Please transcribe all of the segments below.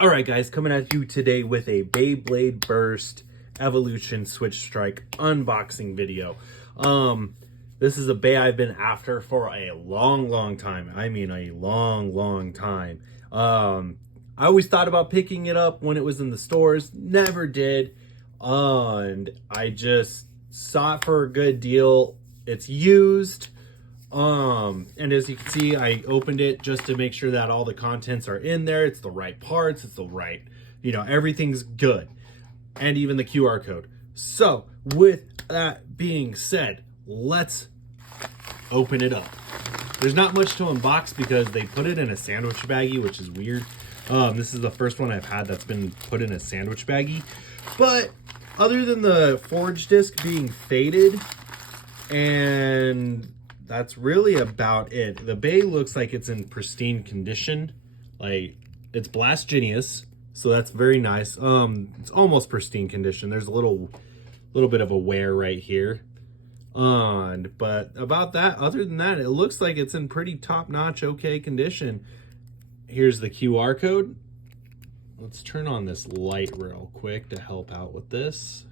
All right, guys, coming at you today with a Beyblade Burst Evolution Switch Strike unboxing video. This is a Bay I've been after for a long time. I mean, a long time. I always thought about picking it up when it was in the stores, never did. And I just saw it for a good deal. It's used. And as you can see, I opened it just to make sure that all the contents are in there. It's the right parts. It's the right, everything's good. And even the QR code. So with that being said, let's open it up. There's not much to unbox because they put it in a sandwich baggie, which is weird. This is the first one I've had that's been put in a sandwich baggie. But other than the forge disc being faded, and that's really about it. The Bay looks like it's in pristine condition. Like, it's Blast Jinnius, so that's very nice. It's almost pristine condition. There's a little bit of a wear right here. But about that, other than that, it looks like it's in pretty top-notch, okay condition. Here's the QR code. Let's turn on this light real quick to help out with this.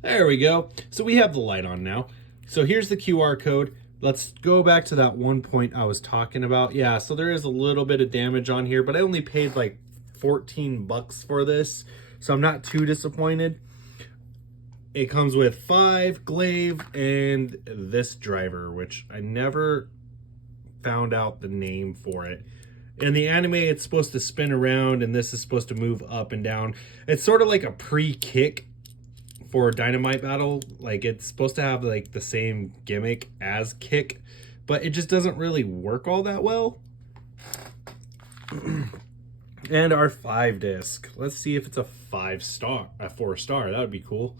There we go. So we have the light on now. So here's the QR code. Let's go back to that one point I was talking about. Yeah, so there is a little bit of damage on here, but I only paid like 14 bucks for this, so I'm not too disappointed. It comes with 5 glaive and this driver, which I never found out the name for it. In the anime, it's supposed to spin around, and this is supposed to move up and down. It's sort of like a pre-kick for Dynamite Battle. Like, it's supposed to have like the same gimmick as kick, but it just doesn't really work all that well. And our 5 disc. Let's see if it's a 4-star. That would be cool.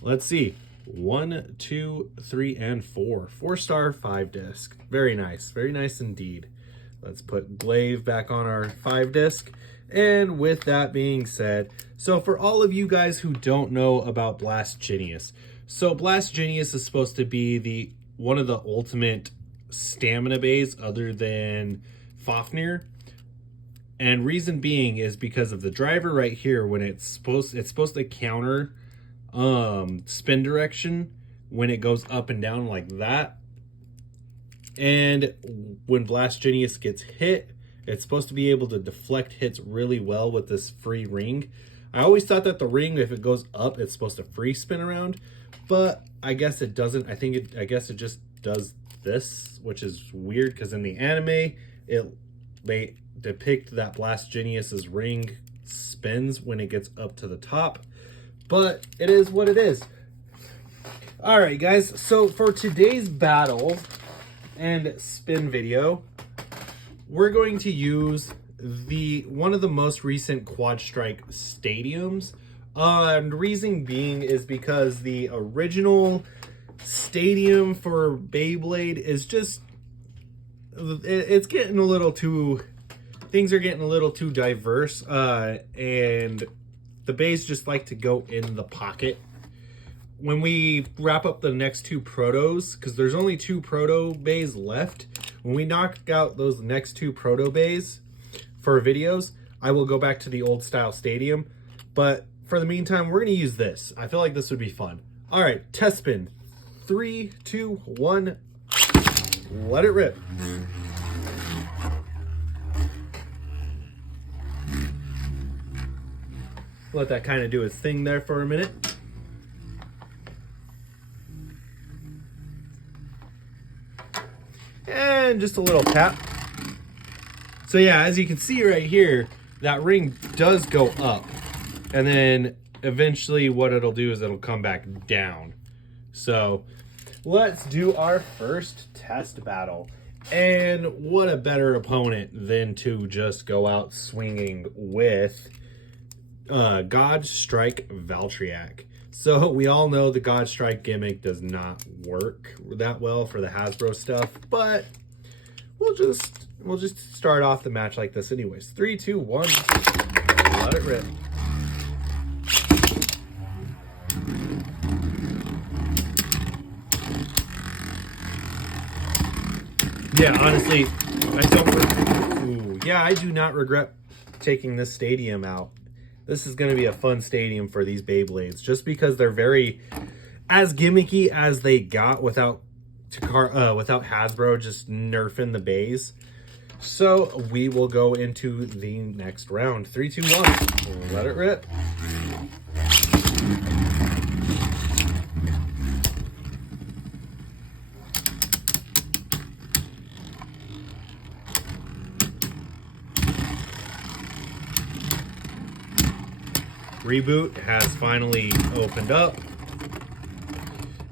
Let's see. 1, 2, 3, and 4. 4-star 5 disc. Very nice indeed. Let's put glaive back on our 5 disc. And with that being said, so for all of you guys who don't know about Blast Jinnius, so Blast Jinnius is supposed to be one of the ultimate stamina bays other than Fafnir. And reason being is because of the driver right here. When it's supposed to counter spin direction when it goes up and down like that. And when Blast Jinnius gets hit, it's supposed to be able to deflect hits really well with this free ring. I always thought that the ring, if it goes up, it's supposed to free spin around, but I guess it doesn't. I guess it just does this, which is weird because in the anime, they depict that Blast Jinnius's ring spins when it gets up to the top, but it is what it is. All right, guys. So for today's battle and spin video, we're going to use one of the most recent Quad Strike stadiums. And reason being is because the original stadium for Beyblade is just, it's getting a little too, things are getting a little too diverse. And the bays just like to go in the pocket. When we wrap up the next 2 protos, because there's only 2 proto bays left, when we knock out those next 2 proto bays for videos, I will go back to the old style stadium. But for the meantime, we're going to use this. I feel like this would be fun. All right, test spin. 3, 2, 1. Let it rip. Let that kind of do its thing there for a minute. And just a little tap. So yeah, as you can see right here, that ring does go up. And then eventually what it'll do is it'll come back down. So let's do our first test battle. And what a better opponent than to just go out swinging with God Strike Valtryek. So we all know the God Strike gimmick does not work that well for the Hasbro stuff, but we'll just start off the match like this anyways. 3, 2, 1, let it rip. Yeah, honestly, I do not regret taking this stadium out. This is going to be a fun stadium for these Beyblades, just because they're very as gimmicky as they got without Hasbro just nerfing the bays. So we will go into the next round. 3, 2, 1. Let it rip. Reboot has finally opened up.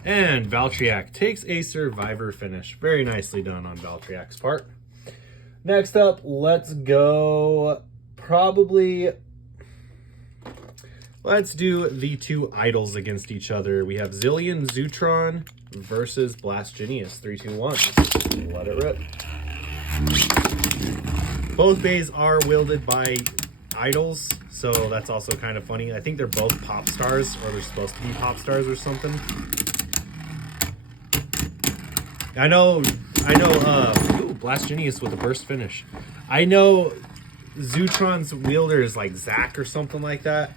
And Valtryek takes a survivor finish. Very nicely done on Valtryek's part. Next up, let's go let's do the two idols against each other. We have Zillion Zutron versus Blast Jinnius. 3, 2, 1. Let it rip. Both bays are wielded by idols, so that's also kind of funny. I think they're both pop stars, or they're supposed to be pop stars or something. I know, Blast Jinnius with a burst finish. I know Zutron's wielder is like Zack or something like that,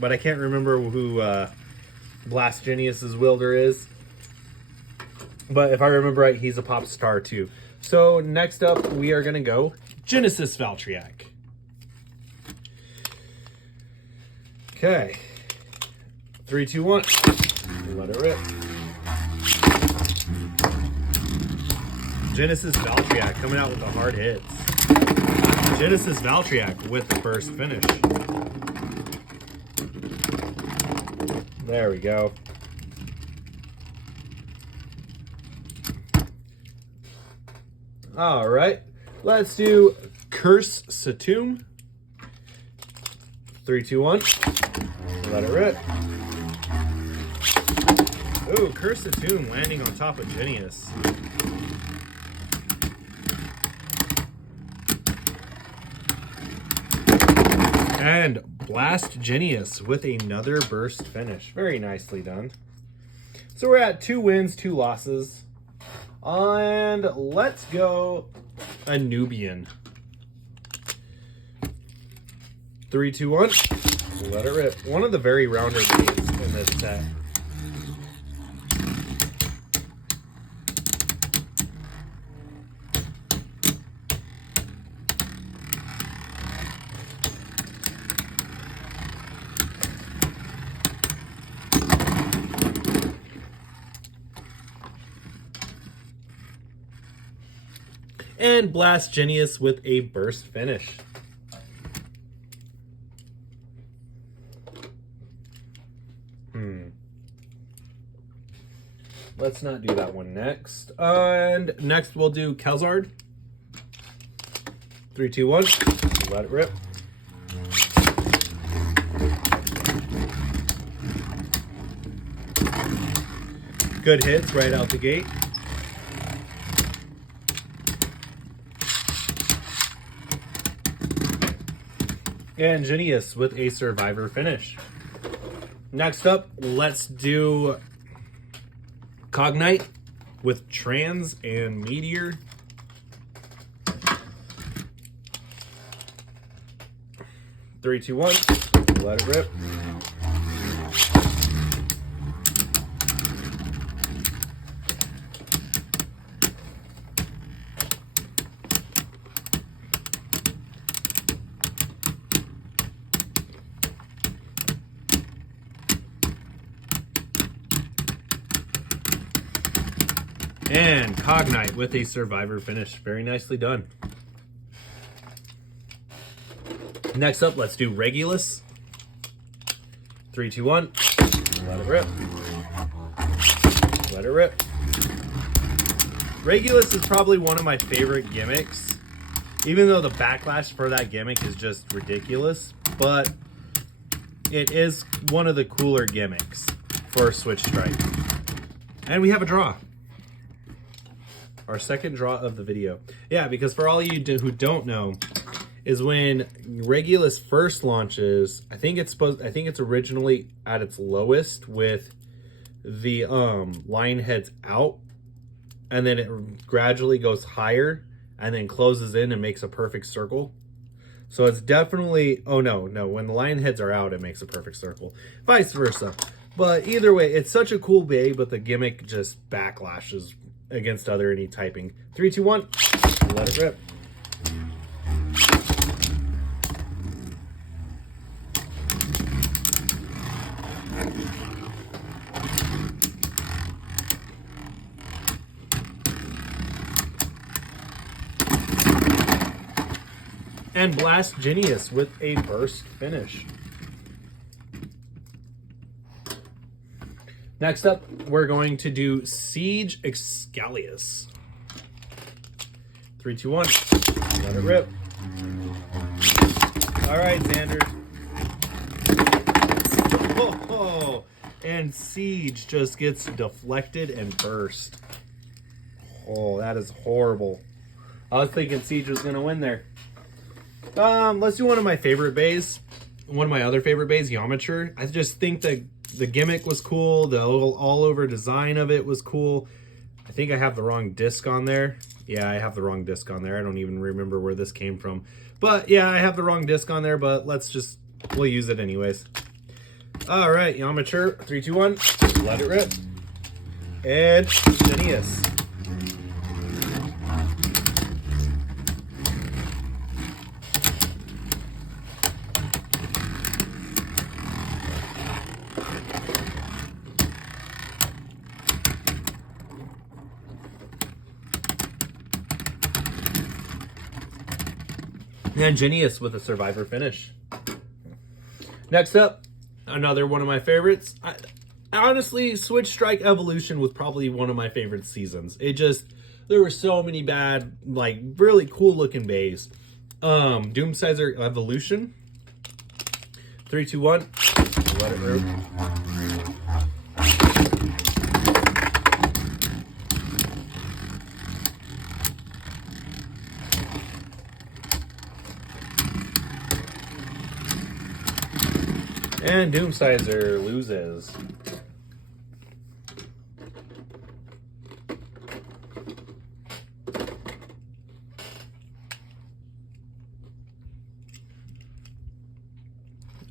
but I can't remember who Blast Jinnius's wielder is. But if I remember right, he's a pop star too. So next up, we are gonna go Genesis Valtryek. Okay, 3, 2, 1. Let it rip. Genesis Valtryek coming out with the hard hits. Genesis Valtryek with the burst finish. There we go. All right, let's do Curse Satum. 3, 2, 1. Let it rip. Ooh, Curse Satum landing on top of Jinnius. And Blast Jinnius with another burst finish. Very nicely done. So we're at 2 wins, 2 losses. And let's go a Nubian. 3, 2, 1. Let it rip. One of the very rounder games in this set. And Blast Jinnius with a burst finish. Let's not do that one next. And next we'll do Kelzard. 3, 2, 1. Let it rip. Good hits right out the gate. And Jinnius with a survivor finish. Next up, let's do Cognite with Trans and Meteor. Three, two, one. Let it rip. And Cognite with a survivor finish. Very nicely done. Next up, let's do Regulus. 3, 2, 1. Let it rip. Let it rip. Regulus is probably one of my favorite gimmicks, even though the backlash for that gimmick is just ridiculous, but it is one of the cooler gimmicks for Switch Strike. And we have a draw. Our second draw of the video. Yeah, because for all you who don't know, is when Regulus first launches, I think it's originally at its lowest with the line heads out, and then it gradually goes higher and then closes in and makes a perfect circle. So it's definitely, oh no, when the lion heads are out, it makes a perfect circle. Vice versa. But either way, it's such a cool bay, but the gimmick just backlashes against any typing. 3, 2, 1, let it rip. And blast Jinnius with a burst finish. Next up, we're going to do Siege Excalius. 3, 2, 1. Let it rip. All right, Xander. Oh, and Siege just gets deflected and burst. Oh, that is horrible. I was thinking Siege was going to win there. Let's do one of my favorite bays. One of my other favorite bays, Yamature. I just think that the gimmick was cool. The all-over design of it was cool. I think I have the wrong disc on there. Yeah, I have the wrong disc on there. I don't even remember where this came from. But yeah, I have the wrong disc on there, but we'll use it anyways. All right, Yamature, 3, 2, 1, let it rip. And Jinnius. And Jinnius with a survivor finish. Next up, another one of my favorites. Honestly, Switch Strike Evolution was probably one of my favorite seasons. There were so many bad, like, really cool looking bays. Doomsizer Evolution. 3, 2, 1. Let it rip. And Doomsizer loses.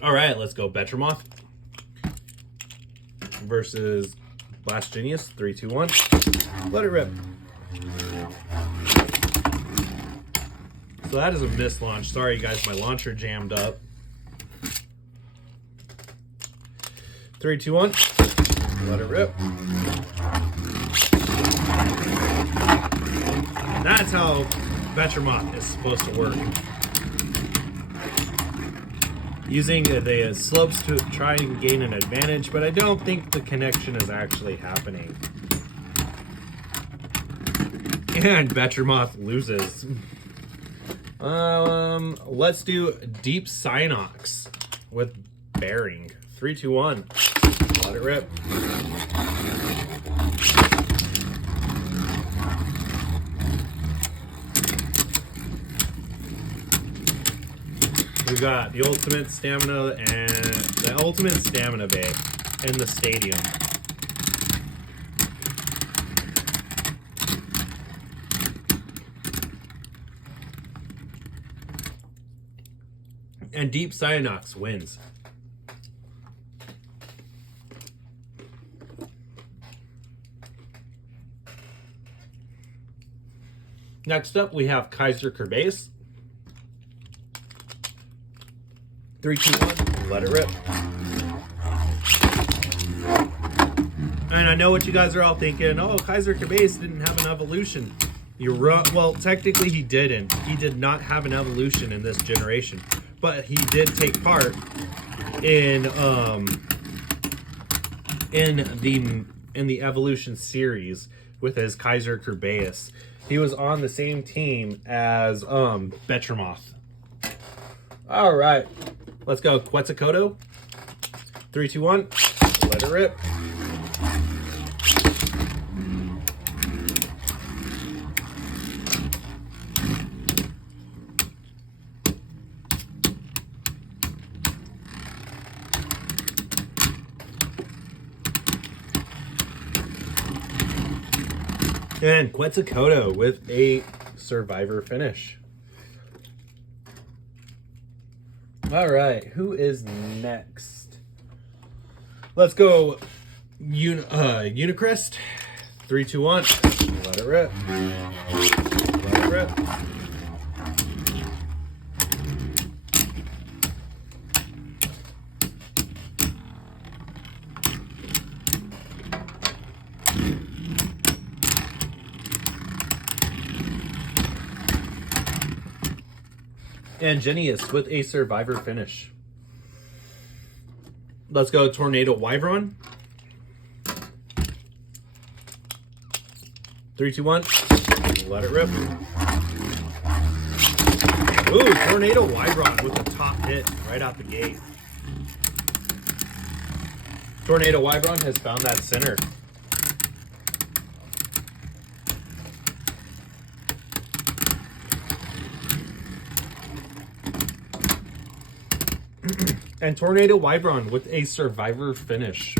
All right, let's go. Betramoth versus Blast Jinnius. 3, 2, 1. Let it rip. So that is a missed launch. Sorry, guys, my launcher jammed up. 3, 2, 1. Let it rip. And that's how Betramoth is supposed to work. Using the slopes to try and gain an advantage, but I don't think the connection is actually happening. And Betramoth loses. Let's do Deep Synox with Bearing. 3, 2, 1. Let it rip. We've got the Ultimate Stamina and the Ultimate Stamina Bay in the stadium. And Deep Synox wins. Next up, we have Kaiser Kerbase. 3, 2, 1, let it rip. And I know what you guys are all thinking. Oh, Kaiser Kerbase didn't have an evolution. You're wrong. Well, technically he didn't. He did not have an evolution in this generation. But he did take part in the evolution series with his Kaiser Kerbase. He was on the same team as Betramoth. All right, let's go. Quetzalcoatl. 3, 2, 1. Let it rip. And Quetzalcoatl with a survivor finish. All right, who is next? Let's go Unicrest. 3, 2, 1. Let it rip. Let it rip. And Jinnius with a Survivor finish. Let's go Tornado Wyvern. 3, 2, 1. Let it rip. Ooh, Tornado Wyvern with a top hit right out the gate. Tornado Wyvern has found that center. And Tornado Wyvern with a Survivor finish.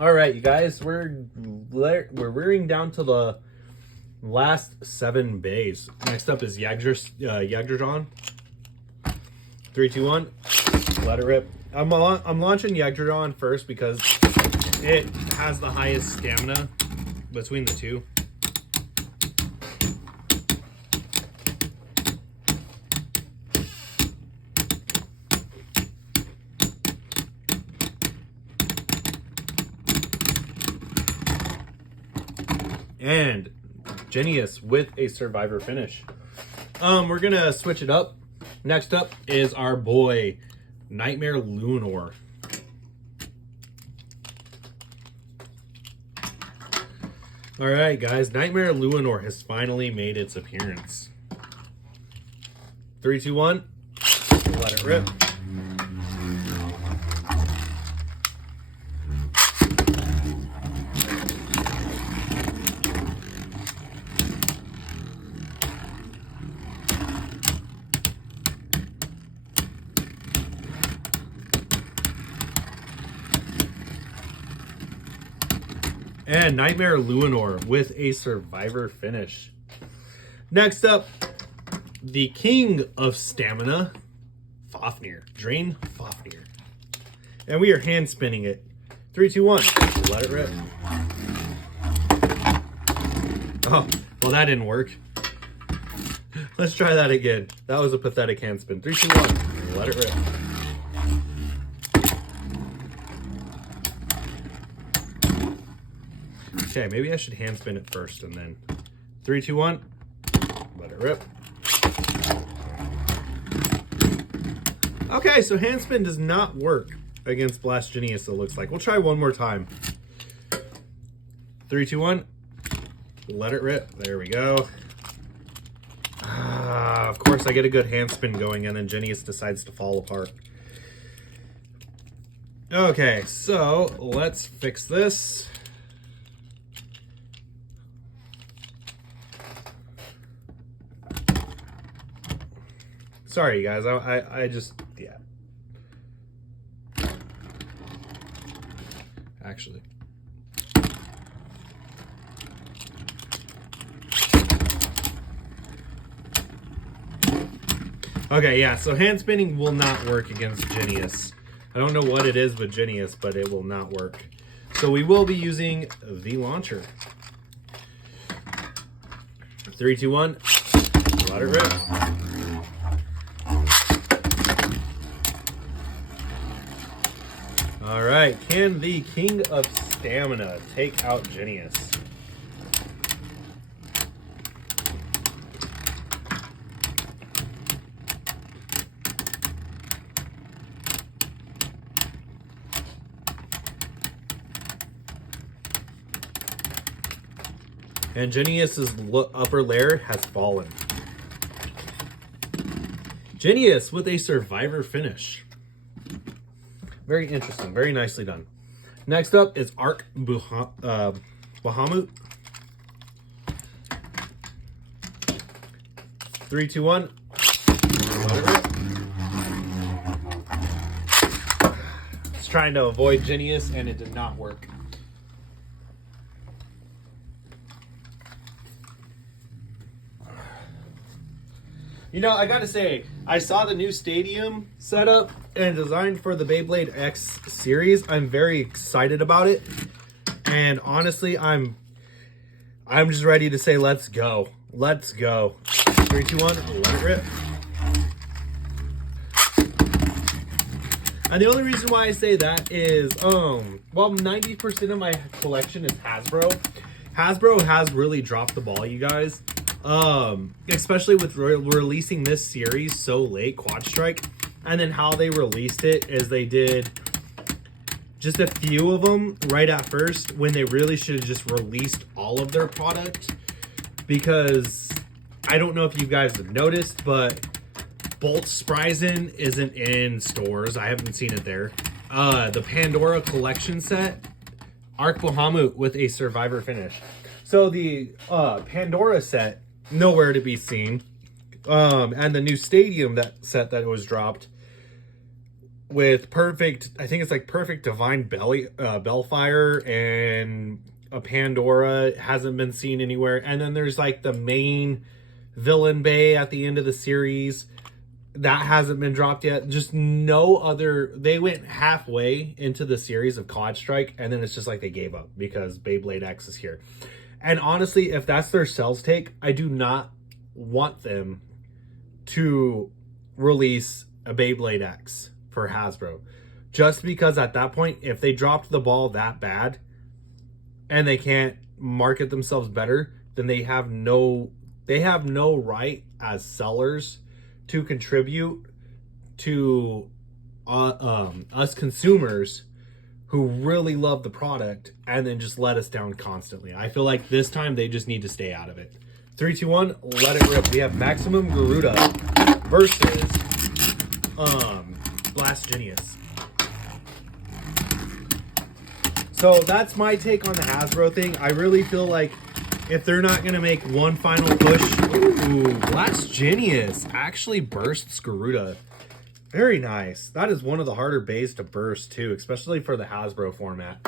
All right, you guys, we're rearing down to the last 7 bays. Next up is Yagdradon. 3, 2, 1. Let it rip. I'm launching Yagdradon first because it has the highest stamina between the two. And Jinnius with a Survivor finish. We're gonna switch it up. Next up is our boy Nightmare Luinor. All right, guys, Nightmare Luinor has finally made its appearance. 3, 2, 1. Let it rip. And Nightmare Luinor with a Survivor finish. Next up, the King of Stamina, Fafnir. Drain Fafnir. And we are hand spinning it. 3, 2, 1. Let it rip. Oh, well, that didn't work. Let's try that again. That was a pathetic hand spin. 3, 2, 1. Let it rip. Okay, maybe I should hand spin it first and then 3, 2, 1. Let it rip. Okay, so hand spin does not work against Blast Jinnius, it looks like. We'll try one more time. 3, 2, 1. Let it rip. There we go. Of course, I get a good hand spin going and then Jinnius decides to fall apart. Okay, so let's fix this. Sorry, guys. I just, yeah. Actually. Okay, yeah. So hand spinning will not work against Jinnius. I don't know what it is with Jinnius, but it will not work. So we will be using the launcher. 3, 2, 1. Let it rip. All right, can the King of Stamina take out Jinnius? And Jinnius's upper layer has fallen. Jinnius with a Survivor finish. Very interesting. Very nicely done. Next up is Arc Bahamut. 3, 2, 1. It's trying to avoid Jinnius, and it did not work. You know, I gotta say, I saw the new stadium setup and designed for the Beyblade X series. I'm very excited about it. And honestly, I'm just ready to say, let's go. Let's go. 3, 2, 1, let it rip. And the only reason why I say that is, well, 90% of my collection is Hasbro. Hasbro has really dropped the ball, you guys. Especially with releasing this series so late, Quad Strike. And then how they released it is they did just a few of them right at first when they really should have just released all of their product. Because I don't know if you guys have noticed, but Bolt Spryzen isn't in stores. I haven't seen it there. The Pandora collection set, Arc Bahamut with a Survivor finish. So the Pandora set, nowhere to be seen. And the new Stadium set that was dropped with perfect, I think it's like perfect Divine Bellfire and a Pandora hasn't been seen anywhere. And then there's like the main Villain Bay at the end of the series. That hasn't been dropped yet. Just no other. They went halfway into the series of Quad Strike, and then it's just like they gave up because Beyblade X is here. And honestly, if that's their sales take, I do not want them to release a Beyblade X for Hasbro. Just because at that point, if they dropped the ball that bad and they can't market themselves better, then they have no right as sellers to contribute to us consumers who really love the product and then just let us down constantly. I feel like this time they just need to stay out of it. 3, 2, 1, let it rip. We have Maximum Garuda versus Blast Jinnius. So that's my take on the Hasbro thing. I really feel like if they're not going to make one final push... Ooh, Blast Jinnius actually bursts Garuda. Very nice. That is one of the harder bays to burst, too, especially for the Hasbro format.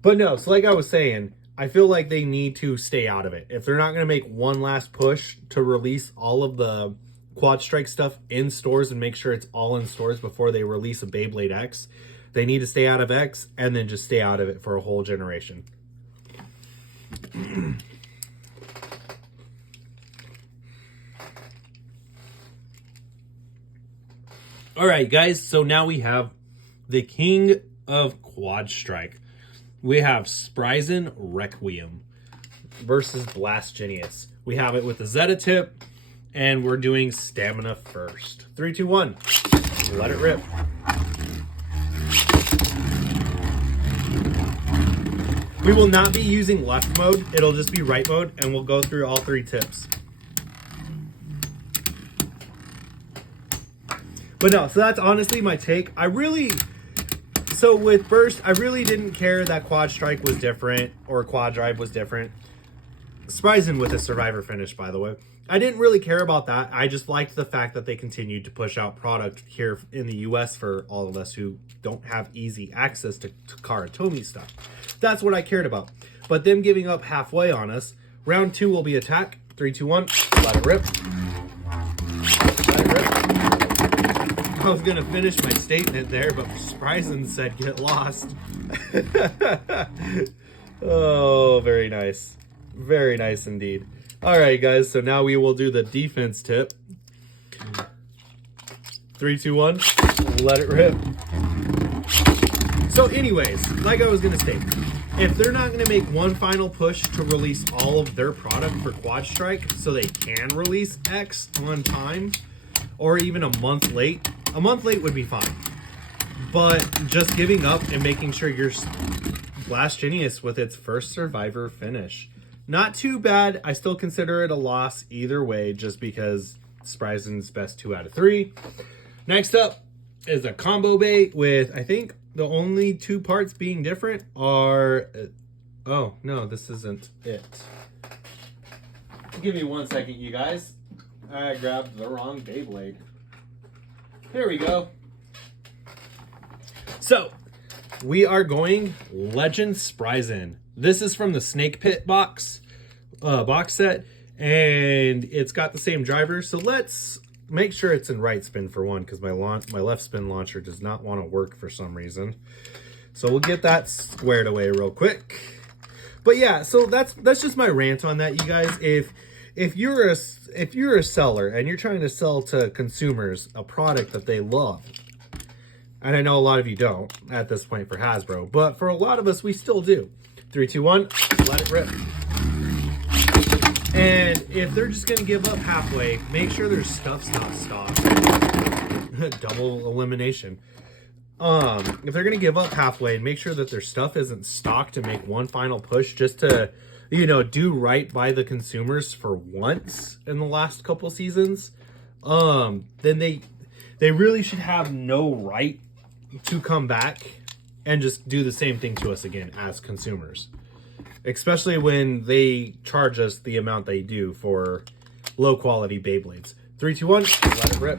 But no, so like I was saying, I feel like they need to stay out of it. If they're not going to make one last push to release all of the Quad Strike stuff in stores and make sure it's all in stores before they release a Beyblade X, they need to stay out of X and then just stay out of it for a whole generation. All right, guys, so now we have the king of Quad Strike. We have Spryzen Requiem versus Blast Jinnius. We have it with the Zeta tip, and we're doing stamina first. 3, 2, 1, let it rip. We will not be using left mode. It'll just be right mode, and we'll go through all 3 tips. But no, so that's honestly my take. So with Burst, I really didn't care that Quad Strike was different or Quad Drive was different. Spryzen with a Survivor finish, by the way. I didn't really care about that. I just liked the fact that they continued to push out product here in the US for all of us who don't have easy access to Karatomi stuff. That's what I cared about. But them giving up halfway on us. Round 2 will be attack. 3, 2, 1, let it rip. Let it rip. I was going to finish my statement there, but Spryzen said get lost. Oh, very nice. Very nice indeed. All right, guys, so now we will do the defense tip. 3, 2, 1, let it rip. So anyways, like I was going to say, if they're not going to make one final push to release all of their product for Quad Strike so they can release X on time, or even a month late would be fine. But just giving up and making sure you're Blast Jinnius with its first Survivor finish. Not too bad. I still consider it a loss either way, just because Spryzen's best 2 out of 3. Next up is a combo bait with, I think, the only 2 parts being different are... oh, no, this isn't it. Give me 1 second, you guys. I grabbed the wrong Beyblade. Here we go. So, we are going Legend Spryzen. This is from the Snake Pit box set, and it's got the same driver. So let's make sure it's in right spin for one, because my left spin launcher does not want to work for some reason. So we'll get that squared away real quick. But yeah, so that's just my rant on that, you guys. If you're a seller and you're trying to sell to consumers a product that they love, and I know a lot of you don't at this point for Hasbro, but for a lot of us, we still do. 3, 2, 1, let it rip. And if they're just gonna give up halfway, make sure their stuff's not stocked. Double elimination. If they're gonna give up halfway, and make sure that their stuff isn't stocked to make one final push, just to, you know, do right by the consumers for once in the last couple seasons, then they really should have no right to come back and just do the same thing to us again as consumers. Especially when they charge us the amount they do for low quality Beyblades. 3, 2, 1, let it rip.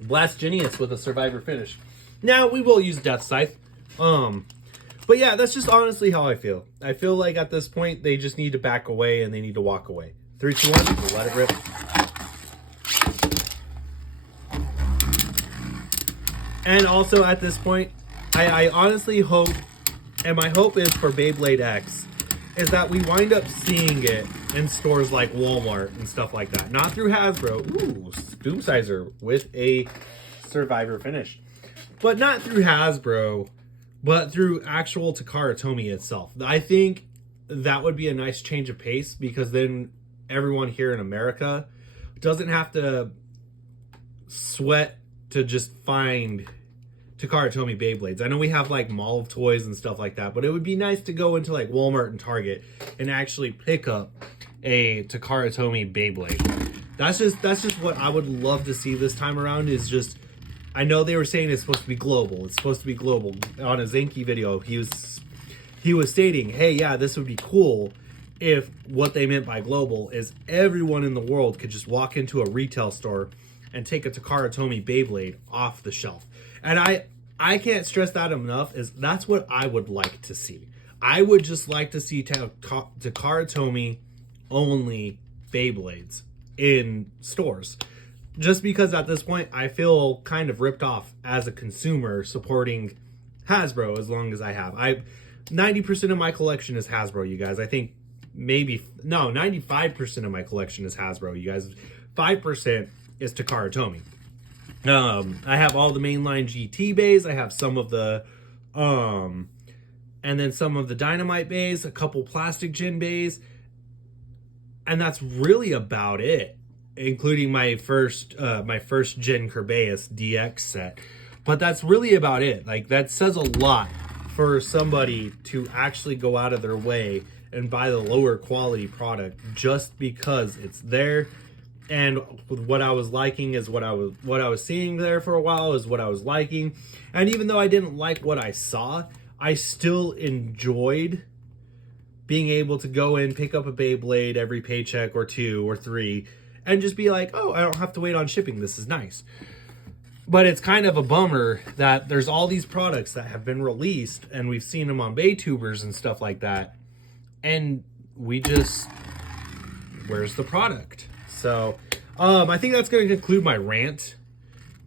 Blast Jinnius with a survivor finish. Now we will use Death Scythe. But yeah, that's just honestly how I feel. I feel like at this point, they just need to back away and they need to walk away. 3, 2, 1, let it rip. And also at this point, I honestly hope, and my hope is for Beyblade X, is that we wind up seeing it in stores like Walmart and stuff like that. Not through Hasbro. Ooh, Boom Sizer with a survivor finish. But not through Hasbro, but through actual Takara Tomy itself. I think that would be a nice change of pace, because then everyone here in America doesn't have to sweat to just find Takara Tomy Beyblades. I know we have like Mall of Toys and stuff like that, but it would be nice to go into like Walmart and Target and actually pick up a Takara Tomy Beyblade. That's just what I would love to see this time around. Is just, I know they were saying it's supposed to be global. It's supposed to be global. On a Zenki video, he was stating, hey, yeah, this would be cool if what they meant by global is everyone in the world could just walk into a retail store and take a Takara Tomy Beyblade off the shelf. And I can't stress that enough, is that's what I would like to see. I would just like to see Takara Tomy only Beyblades in stores. Just because at this point, I feel kind of ripped off as a consumer supporting Hasbro as long as I have. 90% of my collection is Hasbro, you guys. I think 95% of my collection is Hasbro, you guys. 5% is Takara Tomy. I have all the mainline GT bays. I have some of the, and then some of the Dynamite bays, a couple plastic Jin bays, and that's really about it, including my first Jin Kerbeus DX set. But that's really about it. Like, that says a lot for somebody to actually go out of their way and buy the lower quality product just because it's there. And what I was liking is what I was seeing there for a while is what I was liking. And even though I didn't like what I saw, I still enjoyed being able to go in, pick up a Beyblade every paycheck or 2 or 3, and just be like, oh, I don't have to wait on shipping. This is nice. But it's kind of a bummer that there's all these products that have been released, and we've seen them on Baytubers and stuff like that, and we just, where's the product? So, I think that's going to conclude my rant.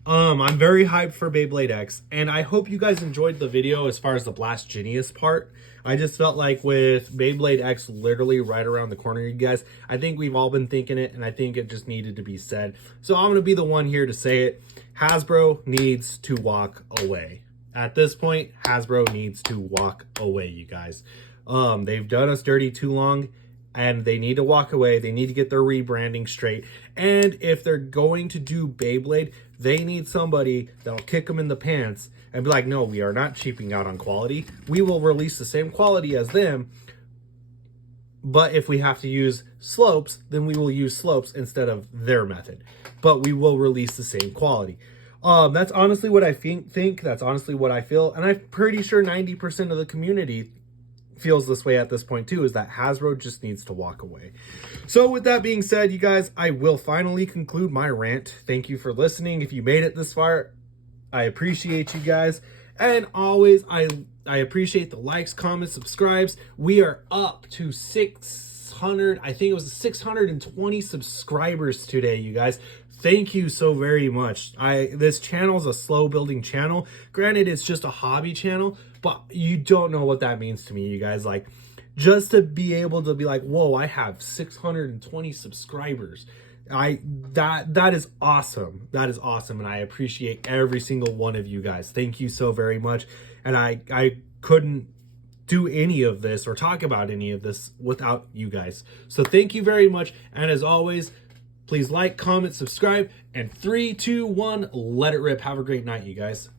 I'm very hyped for Beyblade X, and I hope you guys enjoyed the video as far as the Blast Jinnius part. I just felt like with Beyblade X literally right around the corner, you guys, I think we've all been thinking it, and I think it just needed to be said. So I'm going to be the one here to say it. Hasbro needs to walk away. At this point, Hasbro needs to walk away, you guys. They've done us dirty too long, and they need to walk away. They need to get their rebranding straight. And if they're going to do Beyblade, they need somebody that'll kick them in the pants and be like, no, we are not cheaping out on quality. We will release the same quality as them, but if we have to use slopes, then we will use slopes instead of their method. But we will release the same quality. That's honestly what I think. That's honestly what I feel. And I'm pretty sure 90% of the community feels this way at this point too, is that Hasbro just needs to walk away. So with that being said, you guys, I will finally conclude my rant. Thank you for listening. If you made it this far, I appreciate you guys. And always, I appreciate the likes, comments, subscribes. We are up to 600, I think it was 620 subscribers today, you guys. Thank you so very much. This channel is a slow building channel. Granted, it's just a hobby channel, but you don't know what that means to me, you guys. Like, just to be able to be like, whoa, I have 620 subscribers. That is awesome. That is awesome. And I appreciate every single one of you guys. Thank you so very much. And I couldn't do any of this or talk about any of this without you guys. So thank you very much. And as always, please like, comment, subscribe, and 3, 2, 1, let it rip. Have a great night, you guys.